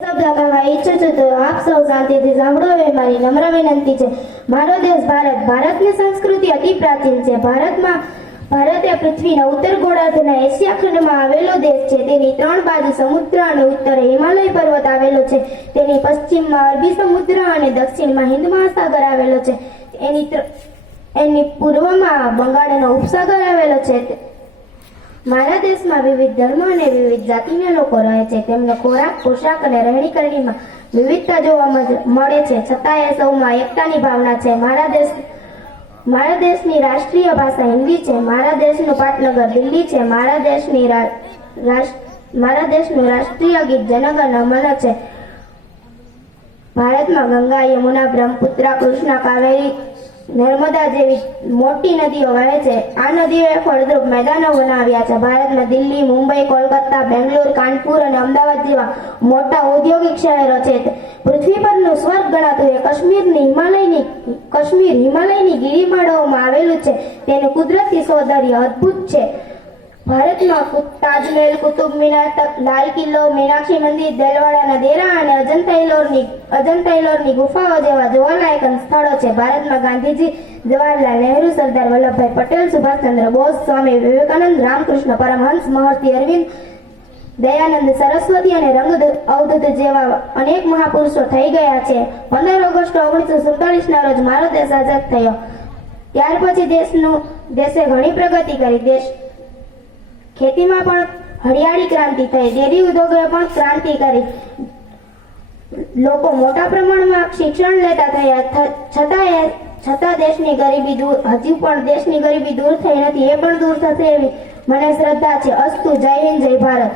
શબ્દ કહેવા ઈચ્છું છું તો આપ સૌ શાંતિથી સાંભળો એ મારી નમ્ર વિનંતી છે. મારો દેશ ભારત. ભારતની સંસ્કૃતિ અતિ પ્રાચીન છે. ભારત એ પૃથ્વીના ઉત્તર ગોળાર્ધના એશિયા ખંડમાં આવેલો દેશ છે. તેની 3 બાજુ સમુદ્ર અને ઉત્તરે હિમાલય પર્વત આવેલો છે. તેની પશ્ચિમમાં અરબી સમુદ્ર અને દક્ષિણમાં હિન્દ મહાસાગર આવેલો છે. એની પૂર્વમાં બંગાળનો ઉપસાગર આવેલો છે. મારા દેશમાં વિવિધ ધર્મ અને વિવિધ જાતિના લોકો રહે છે. તેમનો ખોરાક, પોશાક અને રહેણીકરણીમાં વિવિધતા જોવા મળે છે, છતાં એ સૌમાં એકતાની ભાવના છે. મારા દેશની રાષ્ટ્રીય ભાષા હિન્દી છે. મારા દેશનું પાટનગર દિલ્હી છે. મારા દેશનું રાષ્ટ્રીય ગીત જનગણ મન છે. ભારતમાં ગંગા, યમુના, બ્રહ્મપુત્રા, કૃષ્ણા, કાવેરી, નર્મદા જેવી મોટી નદીઓ વહે છે. આ નદીઓએ ફળદ્રુપ મેદાનો બનાવ્યા છે. ભારતમાં દિલ્હી, મુંબઈ, કોલકાતા, બેંગ્લોર, કાનપુર અને અમદાવાદ જેવા મોટા ઔદ્યોગિક શહેરો છે. પૃથ્વી પરનું સ્વર્ગ ગણાતું એ કાશ્મીર હિમાલયની ગિરિમાળાઓમાં આવેલું છે. તેનું કુદરતી સૌંદર્ય અદ્ભુત છે. ભારતમાં તાજમહેલ, કુતુબ મિનાર, લાલ કિલ્લો, મીનાક્ષી મંદિર, દેલવાડાના દેરા અને અજંતા ઇલોરની ગુફાઓ જેવા જોવાલાયક સ્થળો છે. ભારતમાં ગાંધીજી, જવાહરલાલ નહેરુ, સરદાર વલ્લભભાઈ પટેલ, સુભાષચંદ્ર બોઝ, સ્વામી વિવેકાનંદ, રામકૃષ્ણ પરમહંસ, મહર્ષિ અરવિંદ, દયાનંદ સરસ્વતી અને રંગ અવધૂત જેવા અનેક મહાપુરુષો થઈ ગયા છે. 15 ઓગસ્ટ 1947ના રોજ મારો દેશ આઝાદ થયો. ત્યાર પછી દેશે ઘણી પ્રગતિ કરી. ખેતીમાં પણ હરિયાળી ક્રાંતિ થઈ. ડેરી ઉદ્યોગે પણ ક્રાંતિ કરી. લોકો મોટા પ્રમાણમાં શિક્ષણ લેતા થયા. છતાં દેશની ગરીબી દૂર થઈ નથી. એ પણ દૂર થશે એવી મને શ્રદ્ધા છે. અસ્તુ. જય હિન્દ, જય ભારત.